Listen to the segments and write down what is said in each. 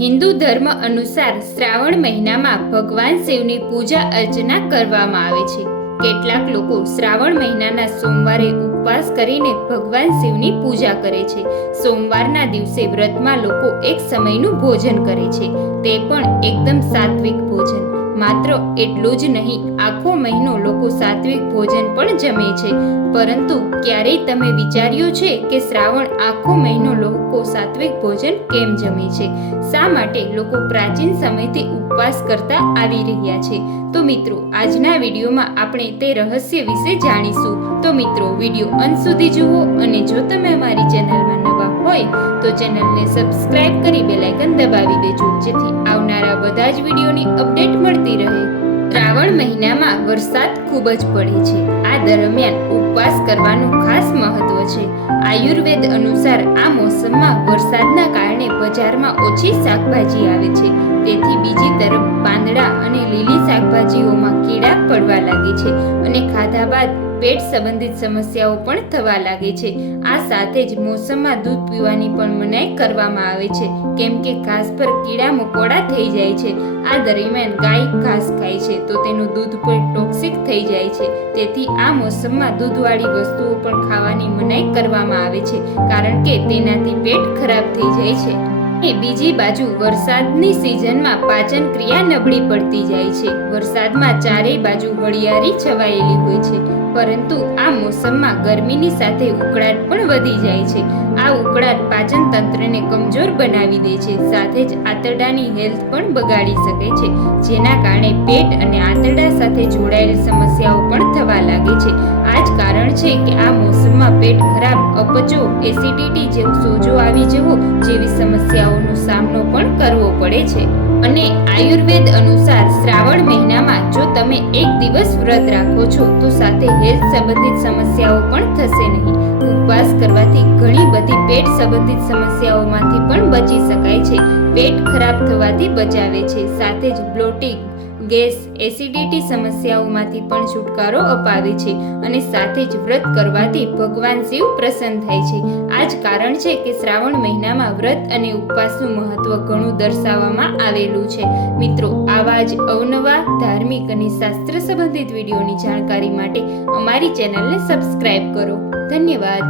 હિન્દુ ધર્મ અનુસાર શ્રાવણ મહિનામાં ભગવાન શિવની પૂજા અર્ચના કરવામાં આવે છે. કેટલાક લોકો શ્રાવણ મહિનાના સોમવારે ઉપવાસ કરીને ભગવાન શિવની પૂજા કરે છે. સોમવારના દિવસે વ્રતમાં લોકો એક સમયનું ભોજન કરે છે, તે પણ એકદમ સાત્વિક ભોજન. માત્ર એટલું જ નહીં, આખો મહિનો લોકો સાત્વિક ભોજન પણ જમે છે. પરંતુ ક્યારેય તમે વિચાર્યું છે કે શ્રાવણ આખો મહિનો લોકો સાત્વિક ભોજન કેમ જમે છે? શા માટે લોકો પ્રાચીન સમયથી ઉપવાસ કરતા આવી રહ્યા છે? તો મિત્રો, આજના વિડીયોમાં આપણે તે રહસ્ય વિશે જાણીશું. તો મિત્રો, વિડીયો અંત સુધી જુઓ, અને જો તમે અમારી ચેનલમાં નવા હોય તો ચેનલને સબસ્ક્રાઇબ કરી બેલ આઇકન દબાવી દેજો, જેથી આવનારા બધા જ વિડીયોની અપડેટ મળતી રહે. શ્રાવણ મહિનામાં વરસાદ ખૂબ જ પડે છે. આ દરમિયાન ઉપવાસ કરવાનું ખાસ મહત્વ છે. આયુર્વેદ અનુસાર આ મોસમમાં વરસાદના કારણે બજારમાં ઓછી શાકભાજી આવે છે. તેથી બીજી તરફ પાંદડા અને લીલી શાકભાજીઓમાં કીડા પડવા લાગે છે, અને ખાધા બાદ પેટ સંબંધિત સમસ્યાઓ પણ થવા લાગે છે. આ સાથે જ મોસમમાં દૂધ પીવાની પણ મનાઈ કરવામાં આવે છે, કેમ કે ઘાસ પર કીડા મકોડા થઈ જાય છે. આ દરમિયાન ગાય ઘાસ ખાય છે તો તેનું દૂધ પણ ટોક્સિક થઈ જાય છે. તેથી આ મોસમમાં દૂધવાળી વસ્તુઓ પણ ખાવાની મનાઈ કરવામાં આવે છે, કારણ કે તેનાથી પેટ ખરાબ થઈ જાય છે. બીજી બાજુ વરસાદની સિઝનમાં પાચન ક્રિયા નબળી પડતી જાય છે. વરસાદમાં ચારેય બાજુ હળિયાળી છવાયેલી હોય છે, પરંતુ આ મોસમમાં ગરમીની સાથે ઉકળાટ પણ વધી જાય છે. આ ઉકળાટ પાચન તંત્રને કમજોર બનાવી દે છે, સાથે જ આંતરડાની હેલ્થ પણ બગાડી શકે છે, જેના કારણે પેટ અને આંતરડા સાથે જોડાયેલી સમસ્યાઓ પણ થવા લાગે છે. આ જ કારણ છે કે આ મોસમમાં પેટ ખરાબ, અપચો, એસિડિટી જેવો સોજો આવી જવો જેવી સમસ્યાઓનો સામનો પણ કરવો પડે છે. અને આયુર્વેદ અનુસાર શ્રાવણ મહિનામાં જો તમે એક દિવસ વ્રત રાખો છો તો સાથે હેલ્થ સંબંધિત સમસ્યાઓ પણ થશે નહીં. ઉપવાસ કરવાથી ઘણી બધી પેટ સંબંધિત સમસ્યાઓમાંથી પણ બચી શકાય છે. પેટ ખરાબ થવાથી બચાવે છે, સાથે જ બ્લોટિંગ, ગેસ, એસિડિટી સમસ્યાઓમાંથી પણ છુટકારો અપાવે છે. અને સાથે જ વ્રત કરવાથી ભગવાન શિવ પ્રસન્ન થાય છે. આ જ કારણ છે કે શ્રાવણ મહિનામાં વ્રત અને ઉપવાસનું મહત્વ ઘણું દર્શાવવામાં આવેલું છે. મિત્રો, આવા જ અવનવા ધાર્મિક અને શાસ્ત્ર સંબંધિત વિડીયોની જાણકારી માટે અમારી ચેનલને સબસ્ક્રાઇબ કરો. ધન્યવાદ.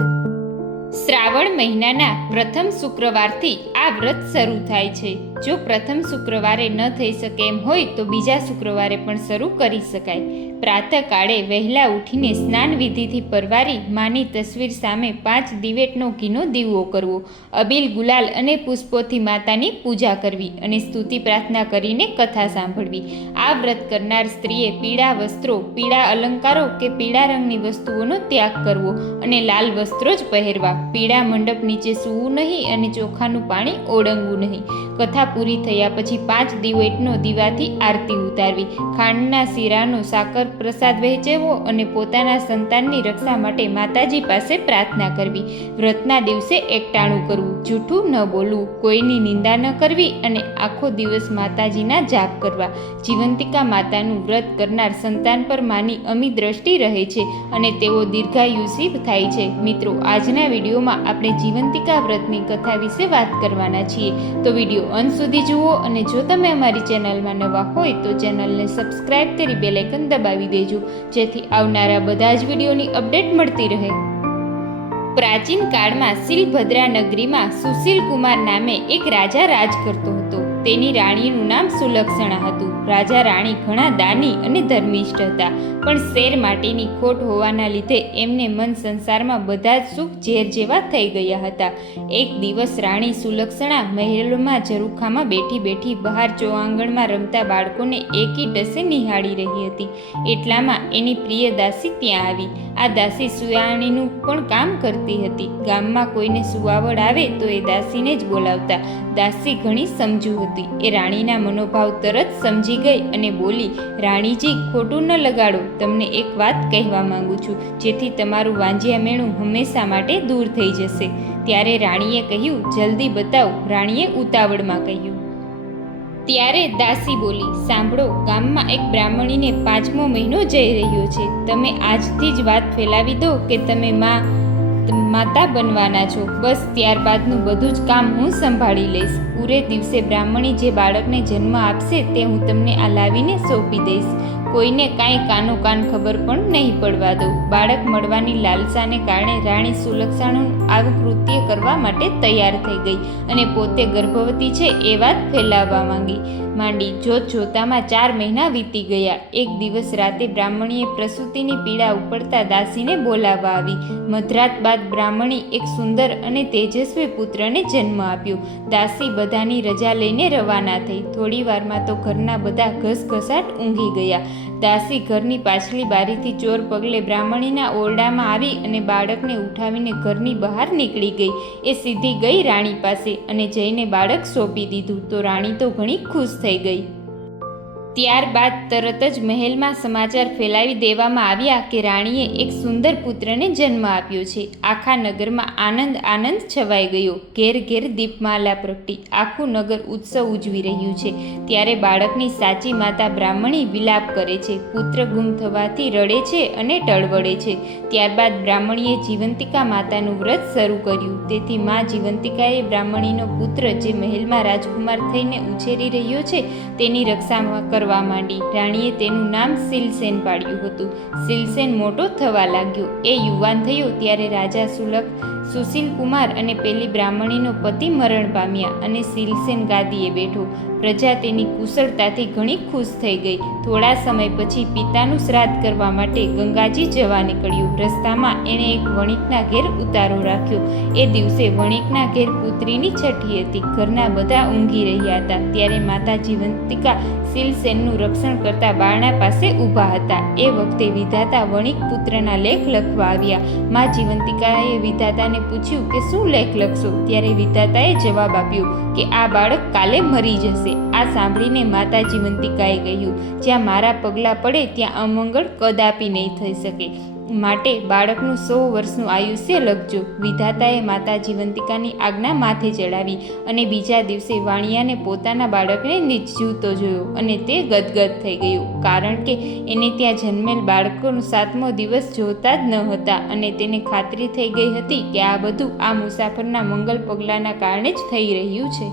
શ્રાવણ મહિનાના પ્રથમ શુક્રવારથી આ વ્રત શરૂ થાય છે. જો પ્રથમ શુક્રવારે ન થઈ શકે એમ હોય તો બીજા શુક્રવારે પણ શરૂ કરી શકાય. પ્રાતઃકાળે વહેલા ઉઠીને સ્નાન વિધિથી પરવારી માની તસવીર સામે 5 દિવેટનો ઘીનો દીવો કરવો, અબીલ, ગુલાલ અને પુષ્પોથી માતાની પૂજા કરવી અને સ્તુતિ પ્રાર્થના કરીને કથા સાંભળવી. આ વ્રત કરનાર સ્ત્રીએ પીળા વસ્ત્રો, પીળા અલંકારો કે પીળા રંગની વસ્તુઓનો ત્યાગ કરવો અને લાલ વસ્ત્રો જ પહેરવા. પીળા મંડપ નીચે સૂવું નહીં અને ચોખાનું પાણી ઓળંગવું નહીં. કથા પૂરી થયા પછી 5 દિવેટનો દીવાથી આરતી ઉતારવી. ખાંડના શીરાનો સાકર પ્રસાદ વહેંચવો અને પોતાના સંતાનની રક્ષા માટે માતાજી પાસે પ્રાર્થના કરવી. વ્રતના દિવસે એકટાણું કરવું, જૂઠું ન બોલવું, કોઈની નિંદા ન કરવી અને આખો દિવસ માતાજીના જાપ કરવા. જીવંતિકા માતાનું વ્રત કરનાર સંતાન પર માની અમી દ્રષ્ટિ રહે છે અને તેઓ દીર્ઘાયુષી થાય છે. મિત્રો, આજના વિડીયોમાં આપણે જીવંતિકા વ્રતની કથા વિશે વાત કરવાના છીએ. તો વિડીયો અંત સુધી જુઓ, અને જો તમે અમારી ચેનલમાં નવા હોય તો ચેનલને સબસ્ક્રાઇબ કરી બેલ આઇકન દબાવી દેજો, જેથી આવનારા બધા જ વિડીયોની અપડેટ મળતી રહે. પ્રાચીન કાળમાં શિલભદ્રા નગરીમાં સુશીલ કુમાર નામે એક રાજા રાજ કરતો હતો. તેની રાણીનું નામ સુલક્ષણા હતું. રાજા રાણી ઘણા દાની અને ધર્મિષ્ઠ હતા, પણ શેર માટેની ખોટ હોવાના લીધે એમને મન સંસારમાં બધા જ સુખ ઝેર જેવા થઈ ગયા હતા. એક દિવસ રાણી સુલક્ષણા મહેલમાં ઝરૂખામાં બેઠી બેઠી બહાર ચોઆંગણમાં રમતા બાળકોને એકી ટસે નિહાળી રહી હતી. એટલામાં એની પ્રિય દાસી ત્યાં આવી. આ દાસી સુયાણીનું પણ કામ કરતી હતી. ગામમાં કોઈને સુવાવડ આવે તો એ દાસીને જ બોલાવતા. દાસી ઘણી સમજુ હતી. એ રાણીના મનોભાવ તરત સમજી ગઈ અને બોલી, રાણીજી, ખોટું ન લગાડો. તમને એક વાત કહેવા માંગુ છું, જેથી તમારું વાંજિયા મેણું હંમેશા માટે દૂર થઈ જશે. ત્યારે રાણીએ કહ્યું, જલ્દી બતાવ. રાણીએ ઉતાવળમાં કહ્યું. ત્યારે દાસી બોલી, સાંભળો, ગામમાં એક બ્રાહ્મણીને 5મો મહિનો જઈ રહ્યો છે. તમે આજથી જ વાત ફેલાવી દો કે તમે માતા બનવાના છો, બસ ત્યારબાદનું બધું જ કામ હું સંભાળી લઈશ. પૂરે દિવસે બ્રાહ્મણી જે બાળકને જન્મ આપશે તે હું તમને આ લાવીને સોંપી દઈશ. કોઈને કાંઈ કાનો કાન ખબર પણ નહીં પડવા દઉં. બાળક મળવાની લાલસાને કારણે રાણી સુલક્ષણાનું આવું કૃત્ય કરવા માટે તૈયાર થઈ ગઈ અને પોતે ગર્ભવતી છે એ વાત ફેલાવવા માંડી. જોત જોતામાં 4 મહિના વીતી ગયા. એક દિવસ રાતે બ્રાહ્મણીએ પ્રસૂતિની પીડા ઉપડતા દાસીને બોલાવવા આવી. મધરાત બાદ બ્રાહ્મણી એક સુંદર અને તેજસ્વી પુત્રને જન્મ આપ્યો. દાસી બધાની રજા લઈને રવાના થઈ. થોડી વારમાં તો ઘરના બધા ઘસઘસાટ ઊંઘી ગયા. દાસી ઘરની પાછલી બારીથી ચોર પગલે બ્રાહ્મણીના ઓરડામાં આવી અને બાળકને ઉઠાવીને ઘરની બહાર નીકળી ગઈ. એ સીધી ગઈ રાણી પાસે અને જઈને બાળક સોંપી દીધું તો રાણી તો ઘણી ખુશ થઈ ગઈ. ત્યારબાદ તરત જ મહેલમાં સમાચાર ફેલાવી દેવામાં આવ્યા કે રાણીએ એક સુંદર પુત્રને જન્મ આપ્યો છે. આખા નગરમાં આનંદ આનંદ છવાઈ ગયો. ઘેર ઘેર દીપમાલા પ્રગટી. આખું નગર ઉત્સવ ઉજવી રહ્યું છે. ત્યારે બાળકની સાચી માતા બ્રાહ્મણી વિલાપ કરે છે. પુત્ર ગુમ થવાથી રડે છે અને ટળવળે છે. ત્યારબાદ બ્રાહ્મણીએ જીવંતિકા માતાનું વ્રત શરૂ કર્યું. તેથી મા જીવંતિકાએ બ્રાહ્મણીનો પુત્ર જે મહેલમાં રાજકુમાર થઈને ઉછેરી રહ્યો છે તેની રક્ષા કરવા માંડી. રાણીએ તેનું નામ શિલસેન પાડ્યું હતું. શિલસેન મોટો થવા લાગ્યો. એ યુવાન થયો ત્યારે રાજા સુશીલ કુમાર અને પેલી બ્રાહ્મણીનો પતિ મરણ પામ્યા અને શિલસેન ગાદીએ બેઠો. પ્રજા તેની કુશળતાથી ઘણી ખુશ થઈ ગઈ. થોડા સમય પછી પિતાનું શ્રાદ્ધ કરવા માટે ગંગાજી જવા નીકળ્યું. રસ્તામાં એણે એક વણિકના ઘેર ઉતારો રાખ્યો. એ દિવસે વણિકના ઘેર પુત્રીની છઠ્ઠી હતી. ઘરના બધા ઊંઘી રહ્યા હતા. ત્યારે માતા જીવંતિકા શિલસેનનું રક્ષણ કરતા બારણા પાસે ઊભા હતા. એ વખતે વિધાતા વણિક પુત્રના લેખ લખવા આવ્યા. મા જીવંતિકાએ વિધાતાને પૂછ્યું કે શું લેખ લખશો? ત્યારે વિધાતાએ જવાબ આપ્યો કે આ બાળક કાલે મરી જશે. આ સાંભળીને માતા જીવંતિકાએ કહ્યું, જ્યાં મારા પગલાં પડે ત્યાં અમંગળ કદાપી નહીં થઈ શકે. માટે બાળકનું 100 વર્ષનું આયુષ્ય લખજો. વિધાતાએ માતા જીવંતિકાની આજ્ઞા માથે ચડાવી અને બીજા દિવસે વાણિયાને પોતાના બાળકને નિજ જીવતો જોયો અને તે ગદગદ થઈ ગયો. કારણ કે એને ત્યાં જન્મેલ બાળકોનો 7મો દિવસ જોતા જ ન હતા અને તેને ખાતરી થઈ ગઈ હતી કે આ બધું આ મુસાફરના મંગલ પગલાંના કારણે જ થઈ રહ્યું છે.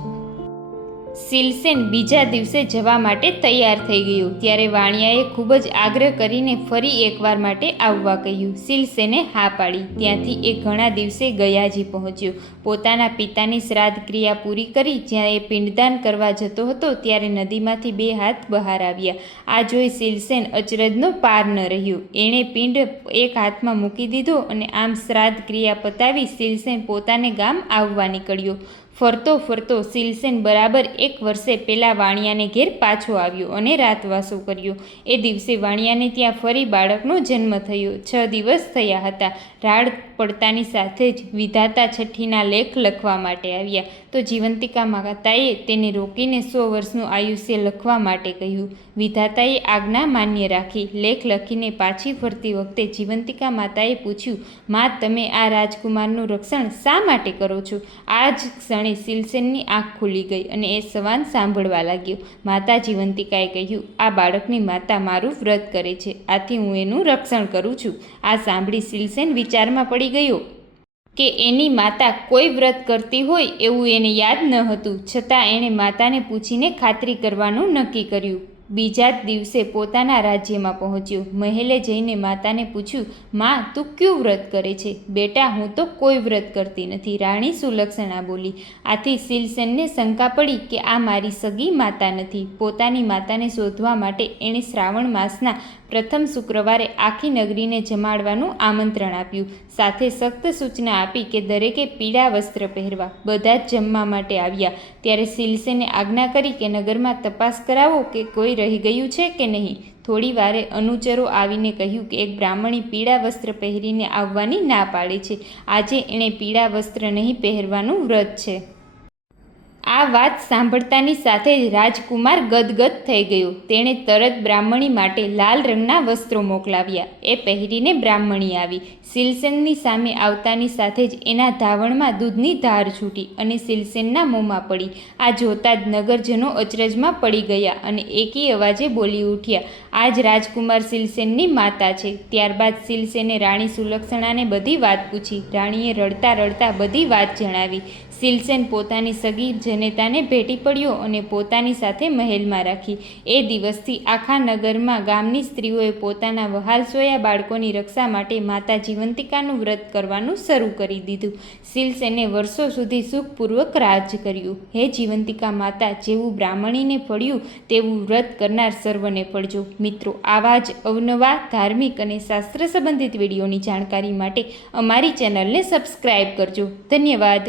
શિલસેન બીજા દિવસે જવા માટે તૈયાર થઈ ગયો. ત્યારે વાણિયાએ ખૂબ જ આગ્રહ કરીને ફરી એકવાર માટે આવવા કહ્યું. શિલસેને હા પાડી. ત્યાંથી એ ઘણા દિવસે ગયાજી પહોંચ્યો. પોતાના પિતાની શ્રાદ્ધ ક્રિયા પૂરી કરી જ્યાં એ પિંડદાન કરવા જતો હતો ત્યારે નદીમાંથી 2 હાથ બહાર આવ્યા. આ જોઈ શિલસેન અચરજનો પાર ન રહ્યો. એણે પિંડ એક હાથમાં મૂકી દીધો અને આમ શ્રાદ્ધ ક્રિયા પતાવી શિલસેન પોતાને ગામ આવવા નીકળ્યો. ફરતો ફરતો શિલસેન બરાબર 1 વર્ષે પહેલાં વાણિયાને ઘેર પાછો આવ્યો અને રાતવાસો કર્યો. એ દિવસે વાણિયાને ત્યાં ફરી બાળકનો જન્મ થયો. 6 દિવસ થયા હતા. રાડ પડતાની સાથે જ વિધાતા છઠ્ઠીના લેખ લખવા માટે આવ્યા. તો જીવંતિકા માતાએ તેને રોકીને 100 વર્ષનું આયુષ્ય લખવા માટે કહ્યું. વિધાતાએ આજ્ઞા માન્ય રાખી. લેખ લખીને પાછી ફરતી વખતે જીવંતિકા માતાએ પૂછ્યું, મા તમે આ રાજકુમારનું રક્ષણ શા માટે કરો છો? આ જ ક્ષણે શિલસેનની આંખ ખુલી ગઈ અને એ સંવાદ સાંભળવા લાગ્યો. માતા જીવંતિકાએ કહ્યું, આ બાળકની માતા મારું વ્રત કરે છે, આથી હું એનું રક્ષણ કરું છું. આ સાંભળી શિલસેન વિચારમાં પડી ગયો કે એની માતા કોઈ વ્રત કરતી હોય એવું એને યાદ ન હતું. છતાં એણે માતાને પૂછીને ખાતરી કરવાનું નક્કી કર્યું. બીજા જ દિવસે પોતાના રાજ્યમાં પહોંચ્યો. મહેલે જઈને માતાને પૂછ્યું, માં તું ક્યું વ્રત કરે છે? બેટા હું તો કોઈ વ્રત કરતી નથી, રાણી સુલક્ષણા બોલી. આથી શિલસેનને શંકા પડી કે આ મારી સગી માતા નથી. પોતાની માતાને શોધવા માટે એણે શ્રાવણ માસના પ્રથમ શુક્રવારે આખી નગરીને જમાડવાનું આમંત્રણ આપ્યું. સાથે સખ્ત સૂચના આપી કે દરેકે પીળા વસ્ત્ર પહેરવા. બધા જ જમવા માટે આવ્યા. ત્યારે શિલસેને આજ્ઞા કરી કે નગરમાં તપાસ કરાવો કે કોઈ રહી ગયું છે કે નહીં. થોડી વારે અનુચરો આવીને કહ્યું કે એક બ્રાહ્મણી પીળા વસ્ત્ર પહેરીને આવવાની ના પાડે છે. આજે એણે પીળા વસ્ત્ર નહીં પહેરવાનું વ્રત છે. આ વાત સાંભળતાની સાથે જ રાજકુમાર ગદગદ થઈ ગયો. તેણે તરત બ્રાહ્મણી માટે લાલ રંગના વસ્ત્રો મોકલાવ્યા. એ પહેરીને બ્રાહ્મણી આવી. શિલસેનની સામે આવતાની સાથે જ એના ધાવણમાં દૂધની ધાર છૂટી અને શિલસેનના મોંમાં પડી. આ જોતાં જ નગરજનો અચરજમાં પડી ગયા અને એકી અવાજે બોલી ઉઠ્યા, આ જ રાજકુમાર શિલસેનની માતા છે. ત્યારબાદ શિલસેને રાણી સુલક્ષણાને બધી વાત પૂછી. રાણીએ રડતા રડતા બધી વાત જણાવી. શિલસેન પોતાની સગી જનેતાને ભેટી પડ્યો અને પોતાની સાથે મહેલમાં રાખી. એ દિવસથી આખા નગરમાં ગામની સ્ત્રીઓએ પોતાના વહાલસોયા બાળકોની રક્ષા માટે માતા જીવંતિકાનું વ્રત કરવાનું શરૂ કરી દીધું. શિલસેને વર્ષો સુધી સુખપૂર્વક રાજ કર્યું. હે જીવંતિકા માતા, જેવું બ્રાહ્મણીને ફળ્યું તેવું વ્રત કરનાર સર્વને ફળજો. મિત્રો, આવા જ અવનવા ધાર્મિક અને શાસ્ત્ર સંબંધિત વિડીયોની જાણકારી માટે અમારી ચેનલને સબસ્ક્રાઈબ કરજો. ધન્યવાદ.